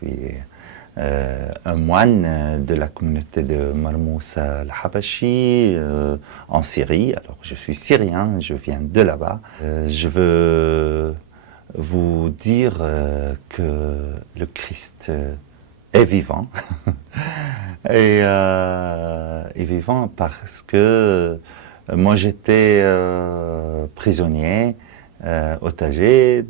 suis un moine de la communauté de Marmous al-Habashi en Syrie. Alors, je suis syrien, je viens de là-bas. Je veux vous dire que le Christ est vivant. Et est vivant parce que moi j'étais prisonnier, otage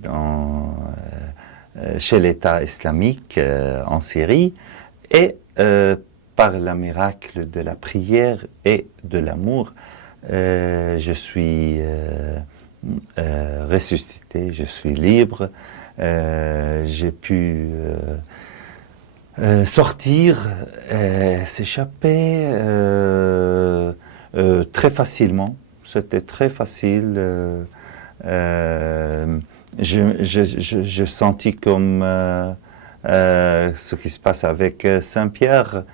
chez l'État islamique en Syrie, et par le miracle de la prière et de l'amour, je suis ressuscité, je suis libre, j'ai pu sortir, s'échapper très facilement. C'était très facile. Je sentis comme ce qui se passe avec Saint-Pierre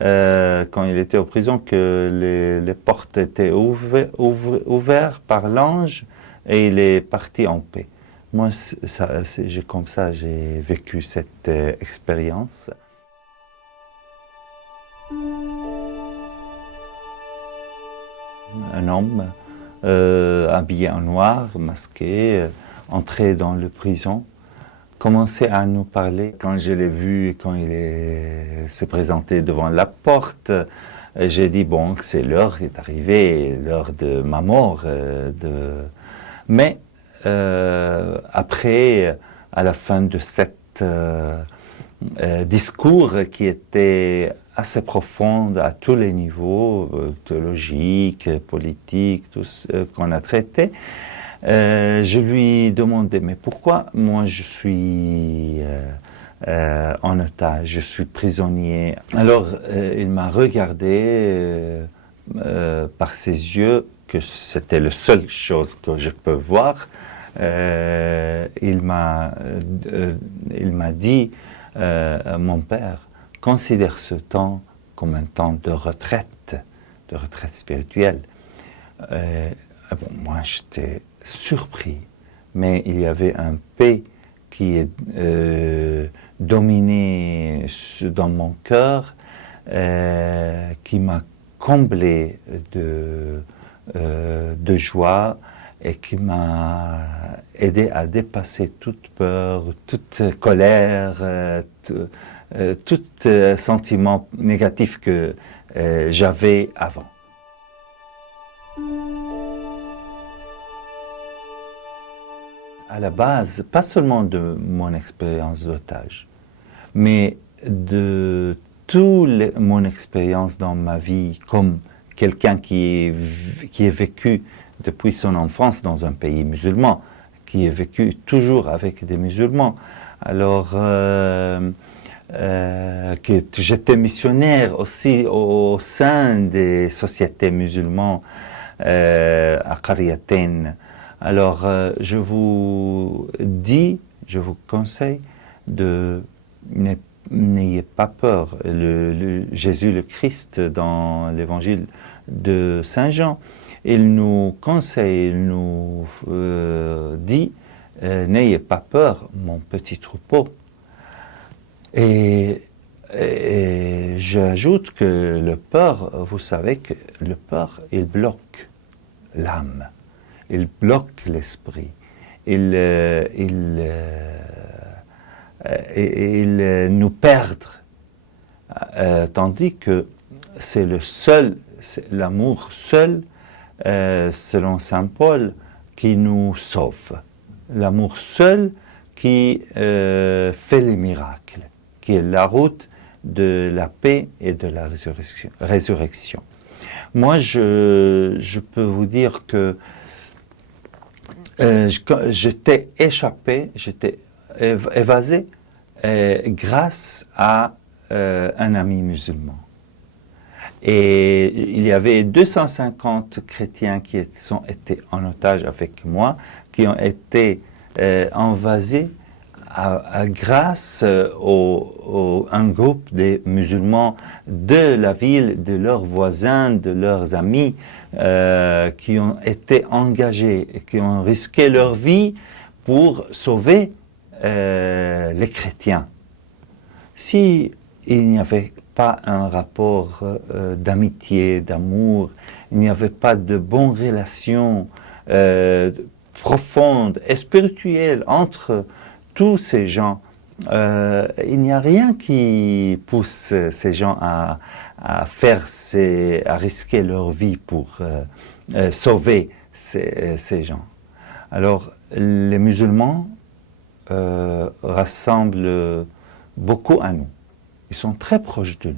quand il était en prison, que les portes étaient ouvertes par l'ange et il est parti en paix. Moi, comme ça, j'ai vécu cette expérience. Un homme habillé en noir, masqué, entré dans la prison, commençait à nous parler. Quand je l'ai vu, quand il s'est présenté devant la porte, j'ai dit, bon, c'est l'heure d'arriver, l'heure de ma mort. Mais après, à la fin de cet discours qui était assez profond à tous les niveaux, théologiques, politiques, tout ce qu'on a traité, je lui demandais, mais pourquoi moi je suis en otage, je suis prisonnier? Alors il m'a regardé par ses yeux, que c'était la seule chose que je peux voir. Il m'a dit, mon père, considère ce temps comme un temps de retraite spirituelle. Bon, moi, j'étais surpris, mais il y avait un paix qui dominait dans mon cœur, qui m'a comblé de joie et qui m'a aidé à dépasser toute peur, toute colère, tout sentiment négatif que j'avais avant. À la base, pas seulement de mon expérience d'otage, mais de toute mon expérience dans ma vie comme quelqu'un qui est vécu depuis son enfance dans un pays musulman, qui est vécu toujours avec des musulmans. Alors, que j'étais missionnaire aussi au sein des sociétés musulmanes à Qaryatain. Alors, je vous dis, je vous conseille de n'ayez pas peur. Jésus le Christ, dans l'évangile de Saint Jean, il nous conseille, il nous dit, n'ayez pas peur, mon petit troupeau. Et j'ajoute que le peur, vous savez que le peur, il bloque l'âme, il bloque l'esprit, il nous perd, tandis que c'est l'amour seul, selon saint Paul, qui nous sauve. L'amour seul qui fait les miracles, qui est la route de la paix et de la résurrection. Moi, je peux vous dire que j'étais échappé, j'étais évasé grâce à un ami musulman. Et il y avait 250 chrétiens qui ont été en otage avec moi, qui ont été envasés grâce à un groupe de musulmans de la ville, de leurs voisins, de leurs amis, qui ont été engagés et qui ont risqué leur vie pour sauver les chrétiens. Si il n'y avait pas un rapport d'amitié, d'amour, il n'y avait pas de bonnes relations profondes et spirituelles entre tous ces gens, il n'y a rien qui pousse ces gens à risquer leur vie pour sauver ces gens. Alors, les musulmans rassemblent beaucoup à nous. Ils sont très proches de nous.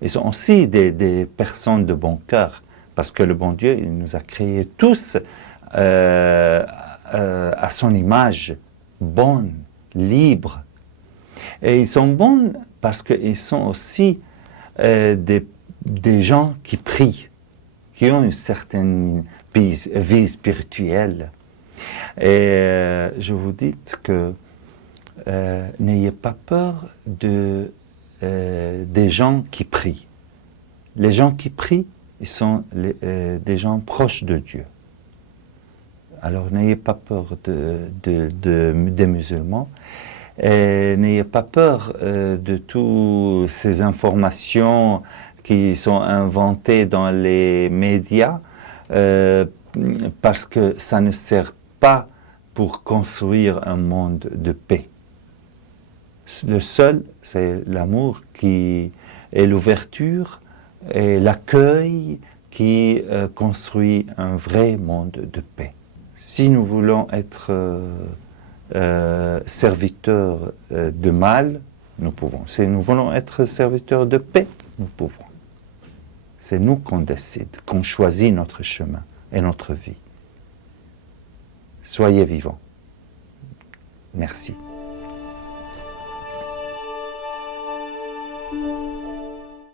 Ils sont aussi des personnes de bon cœur, parce que le bon Dieu, il nous a créés tous à son image, bonnes, libres. Et ils sont bons parce qu'ils sont aussi des gens qui prient, qui ont une certaine vie spirituelle. Et je vous dis que n'ayez pas peur des gens qui prient. Les gens qui prient, ils sont des gens proches de Dieu. Alors n'ayez pas peur des musulmans. N'ayez pas peur de toutes ces informations qui sont inventées dans les médias, parce que ça ne sert pas pour construire un monde de paix. Le seul, c'est l'amour qui est l'ouverture et l'accueil qui construit un vrai monde de paix. Si nous voulons être serviteurs de mal, nous pouvons. Si nous voulons être serviteurs de paix, nous pouvons. C'est nous qu'on décide, qu'on choisit notre chemin et notre vie. Soyez vivants. Merci.